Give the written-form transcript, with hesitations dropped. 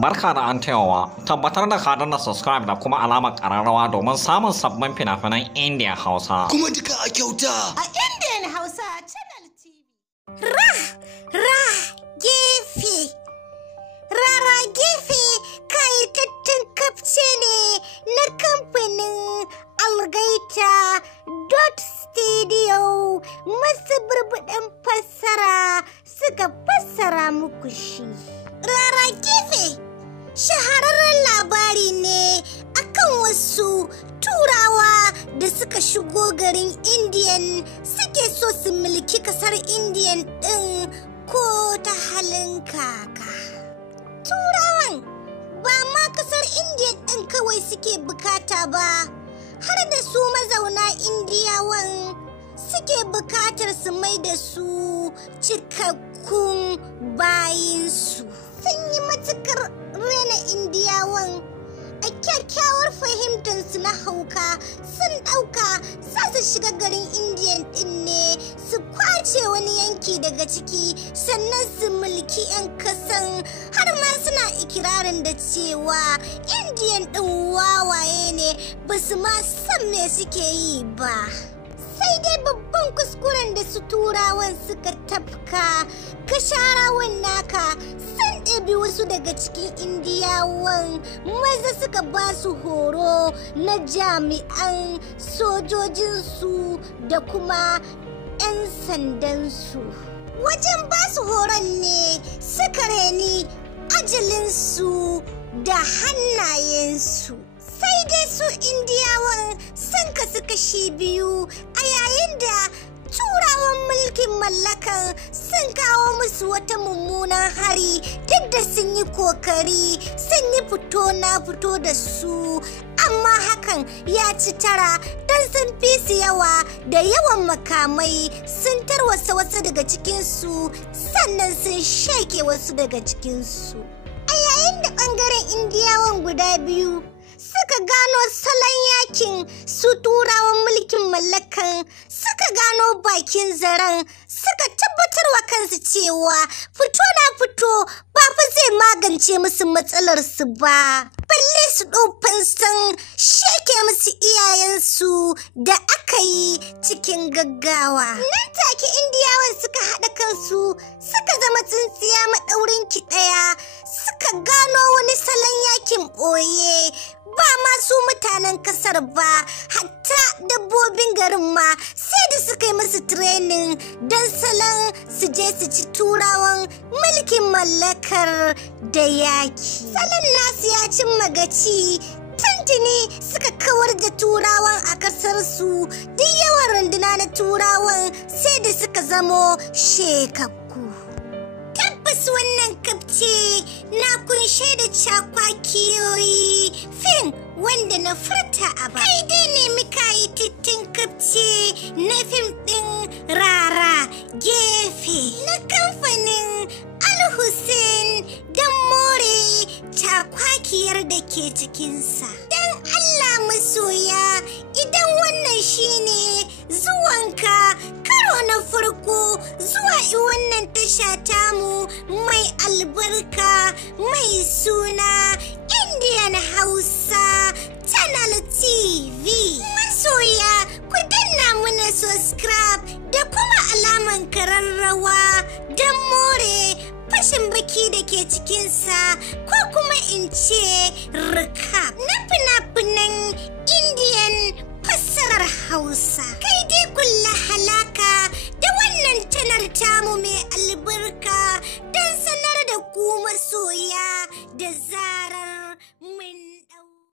Barka da an tayawa, tabbatar da ka danna subscribe da kuma alamar ƙararrawa domin samun sabbin fina-finan Indian Hausa. Kuma duka a kyauta! A Indian Hausa Channel TV. Gefe. Rara gefe kayatattun kafce ne na kamfanin Algaita Studio masu burbuɗin fassara suka fassara muku shi. Rara gefe shahararren labari ne akan wasu turawa da suka shigo garin Indiyan suke so su mulki kasar Indiyan ɗin ko ta halin kaka. Turawan ba ma kasar Indiyan ɗin kawai suke bukata ba, har da su mazauna Indiyawan suke bukatar su mai da su cikakkun bayinsu. Sun yi matukar rena Indiyawan a kyakkyawar fahimtarsu na hauka, sun ɗauka za su shiga garin Indiyan ɗin ne su kwace wani yanki daga ciki sannan su mulki 'yan kasan, har ma suna ikirarin da cewa Indiyan ɗin wawaye ne ba su ma san me suke yi ba. Sai dai babban kuskuren da su turawan suka tafka, kasharawan naka sun ɗabi wasu daga cikin Indiyawan maza suka ba su horo na jami'an sojojinsu da kuma 'yan sandansu. Wajen ba su horon ne suka reni ajalinsu da hannayensu. Sai dai su Indiyawan sun kasu kashi biyu, a yayin da turawan mulkin mallakan sun kawo musu wata mummunan hari duk da sun yi kokari sun yi fito na fito da su, amma hakan ya ci tara don sun fi su yawa da yawan makamai, sun tarwasa wasu daga cikinsu sannan sun shake wasu daga cikinsu. A yayin da ɓangaren Indiyawan guda biyu suka gano salon yakin su turawan mulkin mallakan, suka gano bakin zaren, suka tabbatarwa kansu cewa fito na fito ba fa zai magance musu matsalarsu ba, balle su fansan sheke musu iyayensu da aka yi cikin gaggawa. Nan take Indiyawan suka haɗa kansu suka zama tsintsiya maɗaurin ki ɗaya, suka gano wani salon yakin ɓoye. Ba ma su mutanen kasar ba, hatta dabbobin garin ma sai da suka yi musu training don salon su je su ci turawan mulkin mallakar da yaki. Salon nasu ya cimma gaci, tuntuni suka kawar da turawan a kasarsu, duk yawan runduna na turawan sai da suka zamo shekakku. Tabbas wannan kafce na kunshe da cakwakiyoyi fin wanda na furta a ba. Kai dai nemi kayatattun kafce na fim ɗin Rara Gefe na kamfanin Al-Hussein don more cakwakiyar da ke cikinsa. Don Allah masoya, idan wannan shine zuwanka karo na farko zuwa wannan tasha tamu mai albarka mai suna Indian Hausa Channel TV. Masoya, ku danna mana subscribe da kuma alaman kararrawa don more fashin baki da ke cikinsa, ko kuma in ce recap na fina-finan Indian fassarar Hausa. Kai dai kulla halaka da wannan channel tamu mai albarka don sanar da ku masoya da zarar mun